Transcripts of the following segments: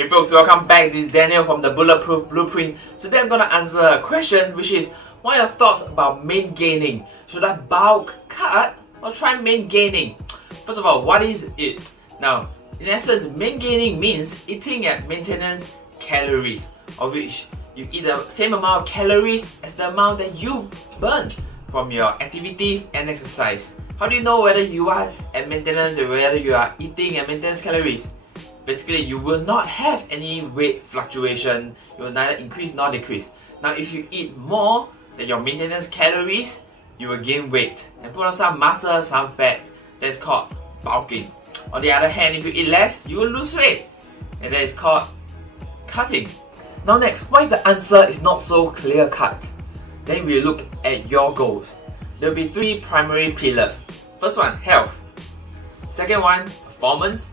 Hey folks, welcome back. This is Daniel from the Bulletproof Blueprint. Today I'm gonna answer a question, which is, what are your thoughts about main gaining? Should I bulk, cut, or try main gaining? First of all, what is it? Now, in essence, main gaining means eating at maintenance calories, of which you eat the same amount of calories as the amount that you burn from your activities and exercise. How do you know whether you are at maintenance or whether you are eating at maintenance calories? Basically, you will not have any weight fluctuation. You will neither increase nor decrease. Now, if you eat more than your maintenance calories, you will gain weight and put on some muscle, some fat. That's called bulking. On the other hand, if you eat less, you will lose weight, and that is called cutting. Now next, why the answer is not so clear cut? Then we look at your goals. There will be three primary pillars. First one, health. Second one, performance.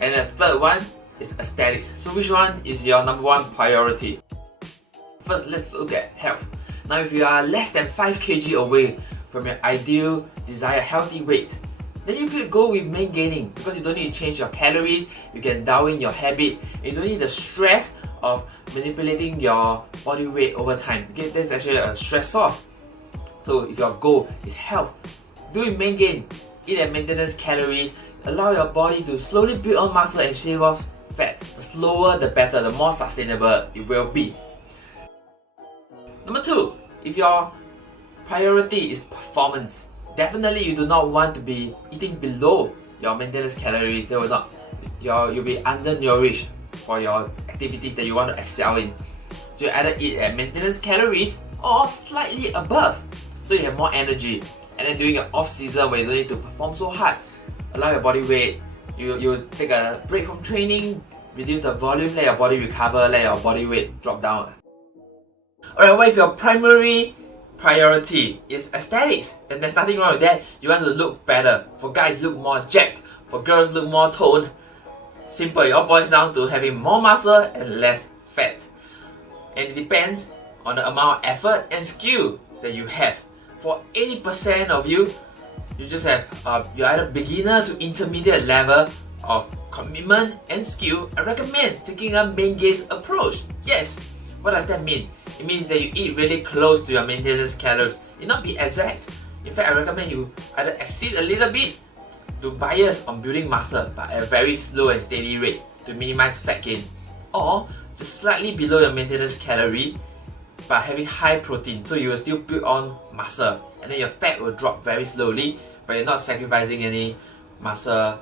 And the third one is aesthetics. So which one is your number one priority? First, let's look at health. Now, if you are less than 5 kg away from your ideal desired healthy weight, then you could go with main gaining because you don't need to change your calories, you can dial in your habit, you don't need the stress of manipulating your body weight over time. Okay, that's actually a stress source. So if your goal is health, do it main gain, eat at maintenance calories, allow your body to slowly build on muscle and shave off fat. The slower the better, the more sustainable it will be. Number two, if your priority is performance, definitely you do not want to be eating below your maintenance calories. You'll be undernourished for your activities that you want to excel in. So you either eat at maintenance calories or slightly above, so you have more energy. And then during your off season where you don't need to perform so hard, allow your body weight, you take a break from training, reduce the volume, let your body recover, let your body weight drop down. Alright, what if your primary priority is aesthetics? Then there's nothing wrong with that. You want to look better. For guys, look more jacked. For girls, look more toned. Simple, it all boils down to having more muscle and less fat. And it depends on the amount of effort and skill that you have. For 80% of you, you just have you're either beginner to intermediate level of commitment and skill. I recommend taking a main gain approach. Yes, what does that mean? It means that you eat really close to your maintenance calories. It not be exact. In fact, I recommend you either exceed a little bit to bias on building muscle but at a very slow and steady rate to minimize fat gain, or just slightly below your maintenance calorie but having high protein, so you will still build on muscle and then your fat will drop very slowly, but you're not sacrificing any muscle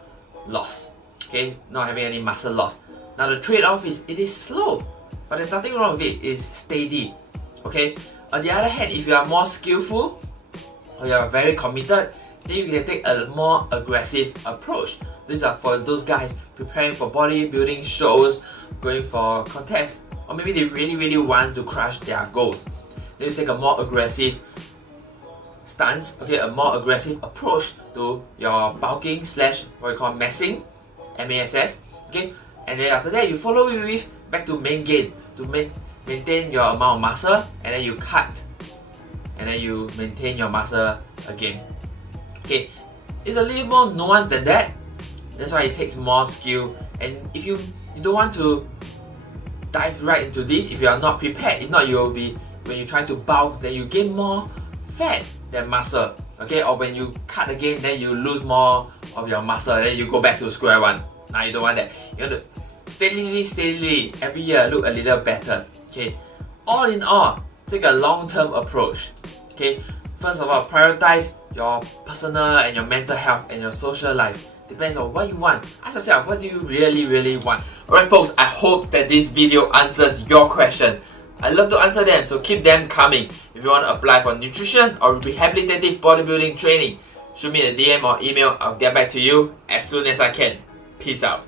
loss. Okay, not having any muscle loss. Now the trade-off is it is slow, but there's nothing wrong with it. It's steady. Okay. On the other hand, if you are more skillful or you are very committed, then you can take a more aggressive approach. These are for those guys preparing for bodybuilding shows, going for contests, or maybe they really want to crush their goals. Then you take a more aggressive stance, okay, a more aggressive approach to your bulking slash what we call massing, MASS, okay, and then after that you follow it with back to main gain to maintain your amount of muscle, and then you cut, and then you maintain your muscle again. Okay, it's a little more nuanced than that. That's why it takes more skill, and if you don't want to dive right into this, if you are not prepared, if not, you will be, when you try to bulk, then you gain more fat than muscle, okay, or when you cut again, then you lose more of your muscle, then you go back to square one. Now you don't want that. You want to steadily every year look a little better. Okay, all in all, take a long-term approach. Okay, first of all, prioritize your personal and your mental health and your social life. Depends on what you want. Ask yourself, what do you really want? Alright folks, I hope that this video answers your question. I love to answer them, so keep them coming. If you want to apply for nutrition or rehabilitative bodybuilding training, shoot me a DM or email. I'll get back to you as soon as I can. Peace out.